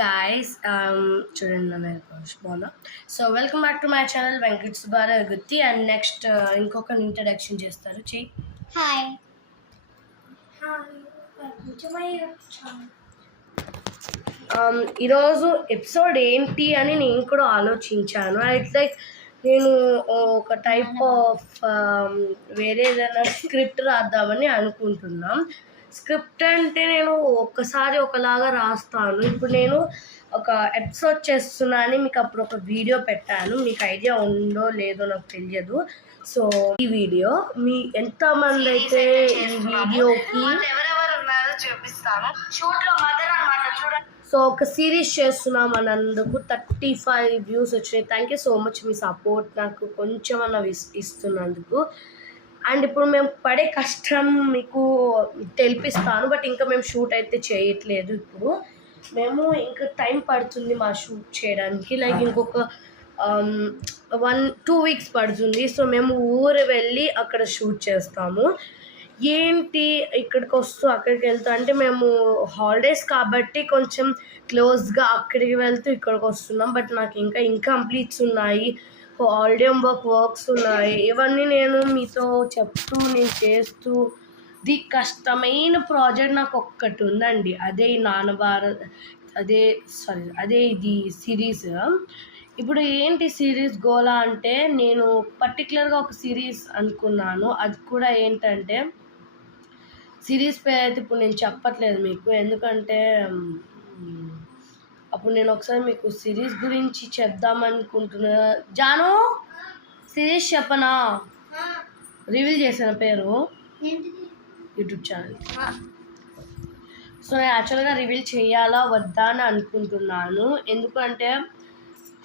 guys, చూడండి నా బాగున్నా. So welcome back to my channel Venkat Subbarao Gutti. And next ఇంకొక ఇంట్రడక్షన్ చేస్తారు. చెయ్యి. హాయ్ ఈరోజు ఎపిసోడ్ ఏంటి అని నేను కూడా ఆలోచించాను. ఇట్స్ లైక్ నేను ఒక టైప్ ఆఫ్ వేరే ఏదైనా స్క్రిప్ట్ రాద్దామని అనుకుంటున్నాం. స్క్రిప్ట్ అంటే నేను ఒక్కసారి ఒకలాగా రాస్తాను. ఇప్పుడు నేను ఒక ఎపిసోడ్ చేస్తున్నా అని మీకు అప్పుడు ఒక వీడియో పెట్టాను. మీకు ఐడియా ఉందో లేదో నాకు తెలియదు. సో ఈ వీడియో మీ ఎంతమంది అయితే ఈ వీడియోకి చూపిస్తాను. షూట్లో మదర్ అన్నమాట, చూడండి. సో ఒక సిరీస్ చేస్తున్నాం అన్నందుకు 35 వ్యూస్ వచ్చినాయి. Thank you so much me support నాకు కొంచెం అన్న ఇస్తున్నందుకు. అండ్ ఇప్పుడు మేము పడే కష్టం మీకు తెలిపిస్తాను. బట్ ఇంకా మేము షూట్ అయితే చేయట్లేదు. ఇప్పుడు మేము ఇంకా టైం పడుతుంది మా షూట్ చేయడానికి. లైక్ ఇంకొక 1-2 వీక్స్ పడుతుంది. సో మేము ఊరు వెళ్ళి అక్కడ షూట్ చేస్తాము. ఏంటి ఇక్కడికి వస్తూ అక్కడికి వెళ్తూ అంటే మేము హాలిడేస్ కాబట్టి కొంచెం క్లోజ్గా అక్కడికి వెళ్తూ ఇక్కడికి వస్తున్నాం. బట్ నాకు ఇంకా ఇంకంప్లీట్స్ ఉన్నాయి, హాలిడే వర్క్స్ ఉన్నాయి. ఇవన్నీ నేను మీతో చెప్తూ నేను చేస్తూ ది కష్టమైన ప్రాజెక్ట్ నాకు ఒక్కటి ఉందండి. అదే ఈ నాన్నభారత్, అదే ఇది సిరీస్. ఇప్పుడు ఏంటి సిరీస్ గోలా అంటే నేను పర్టికులర్గా ఒక సిరీస్ అనుకున్నాను. అది కూడా ఏంటంటే సిరీస్ పేరు అయితే ఇప్పుడు నేను చెప్పట్లేదు మీకు, ఎందుకంటే అప్పుడు నేను ఒకసారి మీకు సిరీస్ గురించి చెప్దామనుకుంటున్నా. జాను సిరీస్ చెప్పనా? రివీల్ చేసిన పేరు యూట్యూబ్ ఛానల్. సో నేను యాక్చువల్గా రివీల్ చేయాలా వద్దా అని అనుకుంటున్నాను. ఎందుకంటే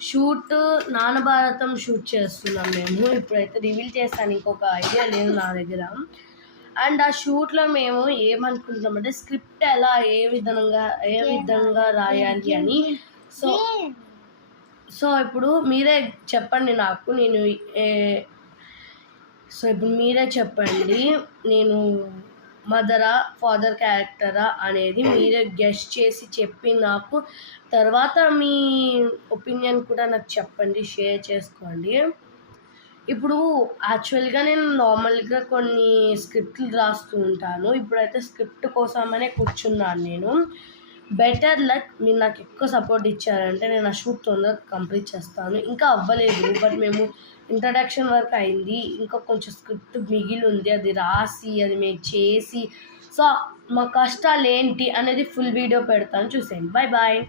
షూట్ నాన్నభారతం షూట్ చేస్తున్నాం మేము. ఇప్పుడైతే రివీల్ చేస్తాను, ఇంకొక ఐడియా లేదు నా దగ్గర. అండ్ ఆ షూట్లో మేము ఏమనుకుంటున్నామంటే స్క్రిప్ట్ ఎలా ఏ విధంగా రాయాలి అని. సో ఇప్పుడు మీరే చెప్పండి నాకు, ఇప్పుడు మీరే చెప్పండి, నేను మదరా ఫాదర్ క్యారెక్టరా అనేది మీరే గెస్ట్ చేసి చెప్పి నాకు తర్వాత మీ ఒపీనియన్ కూడా నాకు చెప్పండి, షేర్ చేసుకోండి. ఇప్పుడు యాక్చువల్గా నేను నార్మల్గా కొన్ని స్క్రిప్ట్లు రాస్తూ ఉంటాను. ఇప్పుడైతే స్క్రిప్ట్ కోసమనే కూర్చున్నాను నేను. బెటర్ లక్, మీరు నాకు ఎక్కువ సపోర్ట్ ఇచ్చారంటే నేను ఆ షూట్ తొందరగా కంప్లీట్ చేస్తాను. ఇంకా అవ్వలేదు, బట్ మేము ఇంట్రడక్షన్ వర్క్ అయింది, ఇంకా కొంచెం స్క్రిప్ట్ మిగిలి ఉంది. అది రాసి అది మేము చేసి, సో మా కష్టాలు ఏంటి అనేది ఫుల్ వీడియో పెడతాను, చూసేయండి. Bye bye.